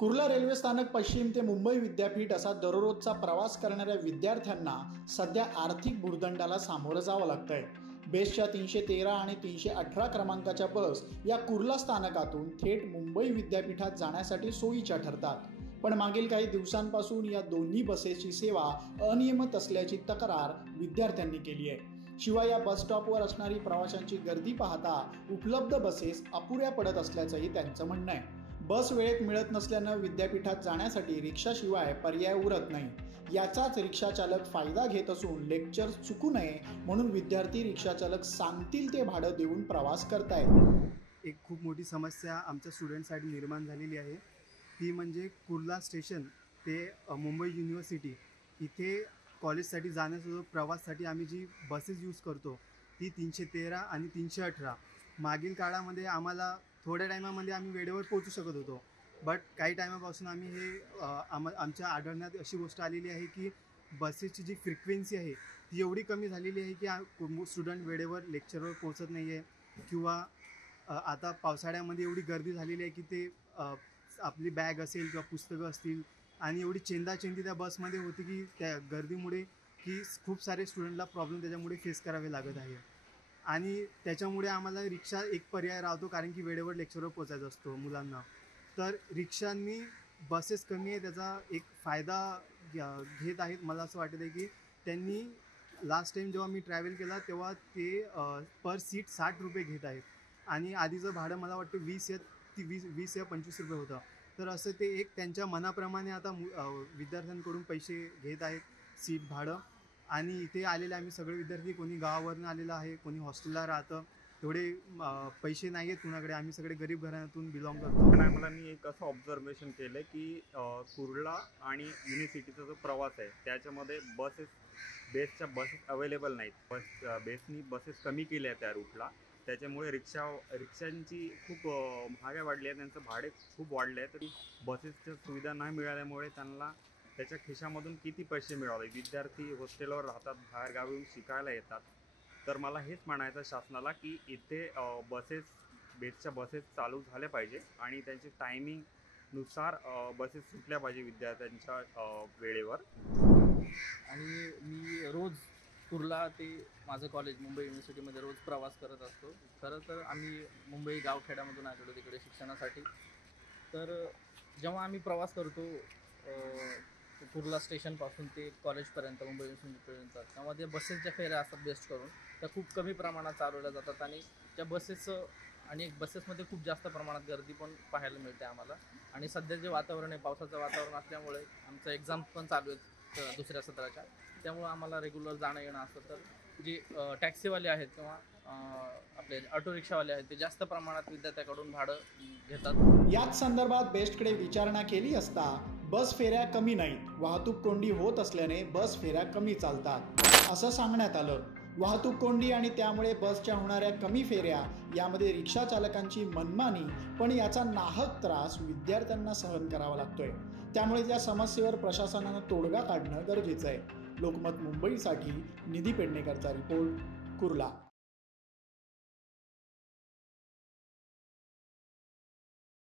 Kurla railway स्थानक पश्चिम ते मुंबई विद्यापीठ असा दररोजचा प्रवास करणाऱ्या विद्यार्थ्यांना सध्या आर्थिक भुर्दंडाला सामोरं जावं लागतंय। बेस्टच्या 313 आणि 318 क्रमांकाच्या बस या कुर्ला स्थानकातून थेट मुंबई विद्यापीठात जाण्यासाठी सोयीच्या ठरतात। पण मागील काही दिवसांपासून या दोन्ही बसेसची सेवा अनियमित असल्याची तक्रार विद्यार्थ्यांनी केली आहे। शिवाय या बस स्टॉपवर असणारी प्रवाशांची गर्दी पाहता उपलब्ध बसेस अपुऱ्या पडत असल्याचंही त्यांचं म्हणणं आहे। बस वेळेत मिळत नसल्यानं विद्यापीठात जाण्यासाठी रिक्षाशिवाय पर्याय उरत नाही। याचाच रिक्षा चालक फायदा घेत असून लेक्चर चुकू नये म्हणून विद्यार्थी रिक्षा चालक सांगतील ते भाडं देऊन प्रवास करतायत। एक खूप मोठी समस्या आमच्या स्टुडंटसाठी निर्माण झालेली आहे, ती म्हणजे कुर्ला स्टेशन ते मुंबई युनिव्हर्सिटी इथे कॉलेजसाठी जाण्याचा प्रवाससाठी आम्ही जी बसेस यूज करतो ती 313 आणि 318। मागील काळामध्ये आम्हाला थोड्या टायमामध्ये आम्ही वेळेवर पोहोचू शकत होतो, बट काही टायमापासून आम्ही हे आमच्या आढळण्यात अशी गोष्ट आलेली आहे की बसेसची जी फ्रिक्वेन्सी आहे ती एवढी कमी झालेली आहे की स्टुडंट वेळेवर लेक्चरवर पोहोचत नाही आहे, किंवा आता पावसाळ्यामध्ये एवढी गर्दी झालेली आहे की ते आपली बॅग असेल किंवा पुस्तकं असतील आणि एवढी चेंदाचेंदी त्या बसमध्ये होती की त्या गर्दीमुळे की खूप सारे स्टुडंटला प्रॉब्लेम त्याच्यामुळे फेस करावे लागत आहे। आणि त्याच्यामुळे आम्हाला रिक्षा एक पर्याय राहतो, कारण की वेळेवर लेक्चरवर पोचायचं असतो मुलांना। तर रिक्षांनी बसेस कमी आहे त्याचा एक फायदा घेत आहेत। मला असं वाटत आहे की त्यांनी लास्ट टाईम जेव्हा मी ट्रॅव्हल केला तेव्हा ते पर सीट 60 रुपये घेत आहेत आणि आधीचं भाडं मला वाटतं 20 या 25 रुपये होतं। तर असं ते एक त्यांच्या मनाप्रमाणे आता विद्यार्थ्यांकडून पैसे घेत आहेत सीट भाडं। आणि इथे आलेले आम्ही सगळे विद्यार्थी, कोणी गावावरून आलेलं आहे, कोणी हॉस्टेलला राहतं, तेवढे पैसे नाही आहेत कुणाकडे, आम्ही सगळे गरीब घरातून बिलॉंग करतो। पण मला मी एक असं ऑब्झर्वेशन केलं की कुर्ला आणि युनिव्हर्सिटीचा जो प्रवास आहे त्याच्यामध्ये बेसच्या बसेस अवेलेबल नाहीत। बेसनी बसेस कमी केल्या त्या रूटला, त्याच्यामुळे रिक्षांची खूप महागाई वाढली आहे, त्यांचं भाडे खूप वाढले आहे। तरी बसेसच्या सुविधा नाही मिळाल्यामुळे त्यांना त्याच्या खिशामधून किती पैसे मिळाले। विद्यार्थी हॉस्टेलवर राहतात, बाहेर गावी शिकायला येतात। तर मला हेच म्हणायचं शासनाला की इथे बेसच्या बसेस चालू झाल्या पाहिजे आणि त्यांची टायमिंगनुसार बसेस सुटल्या पाहिजे विद्यार्थ्यांच्या वेळेवर। आणि मी रोज कुर्ला ते माझं कॉलेज मुंबई युनिव्हर्सिटीमध्ये रोज प्रवास करत असतो। खरं तर आम्ही मुंबई गावखेड्यामधून आलेलो तिकडे शिक्षणासाठी। तर जेव्हा आम्ही प्रवास करतो कुर्ला स्टेशनपासून ते कॉलेजपर्यंत मुंबई युनिव्हर्सिटीपर्यंत, तेव्हा ते बसेसच्या फेऱ्या असतात बेस्ट करून त्या खूप कमी प्रमाणात चालवल्या जातात आणि त्या बसेसमध्ये खूप जास्त प्रमाणात गर्दी पण पाहायला मिळते आम्हाला। आणि सध्या जे वातावरण आहे पावसाचं वातावरण असल्यामुळे आमचं एक्झाम पण चालू आहेत दुसऱ्या सत्राच्या, त्यामुळं आम्हाला रेग्युलर जाणं येणं असतं। तर जे टॅक्सीवाले आहेत किंवा आपले ऑटो रिक्षावाले आहेत ते जास्त प्रमाणात विद्यार्थ्याकडून भाडं घेतात। याच संदर्भात बेस्टकडे विचारणा केली असता बस फेऱ्या कमी नाहीत, वाहतूक कोंडी होत असल्याने बस फेऱ्या कमी चालतात असं सांगण्यात आलं। वाहतूक कोंडी आणि त्यामुळे बसच्या होणाऱ्या कमी फेऱ्या यामध्ये रिक्षा चालकांची मनमानी, पण याचा नाहक त्रास विद्यार्थ्यांना सहन करावा लागतोय। त्यामुळे त्या समस्येवर प्रशासनानं तोडगा काढणं गरजेचं आहे। लोकमत मुंबईसाठी निधी पेडणेकरचा रिपोर्ट, कुर्ला।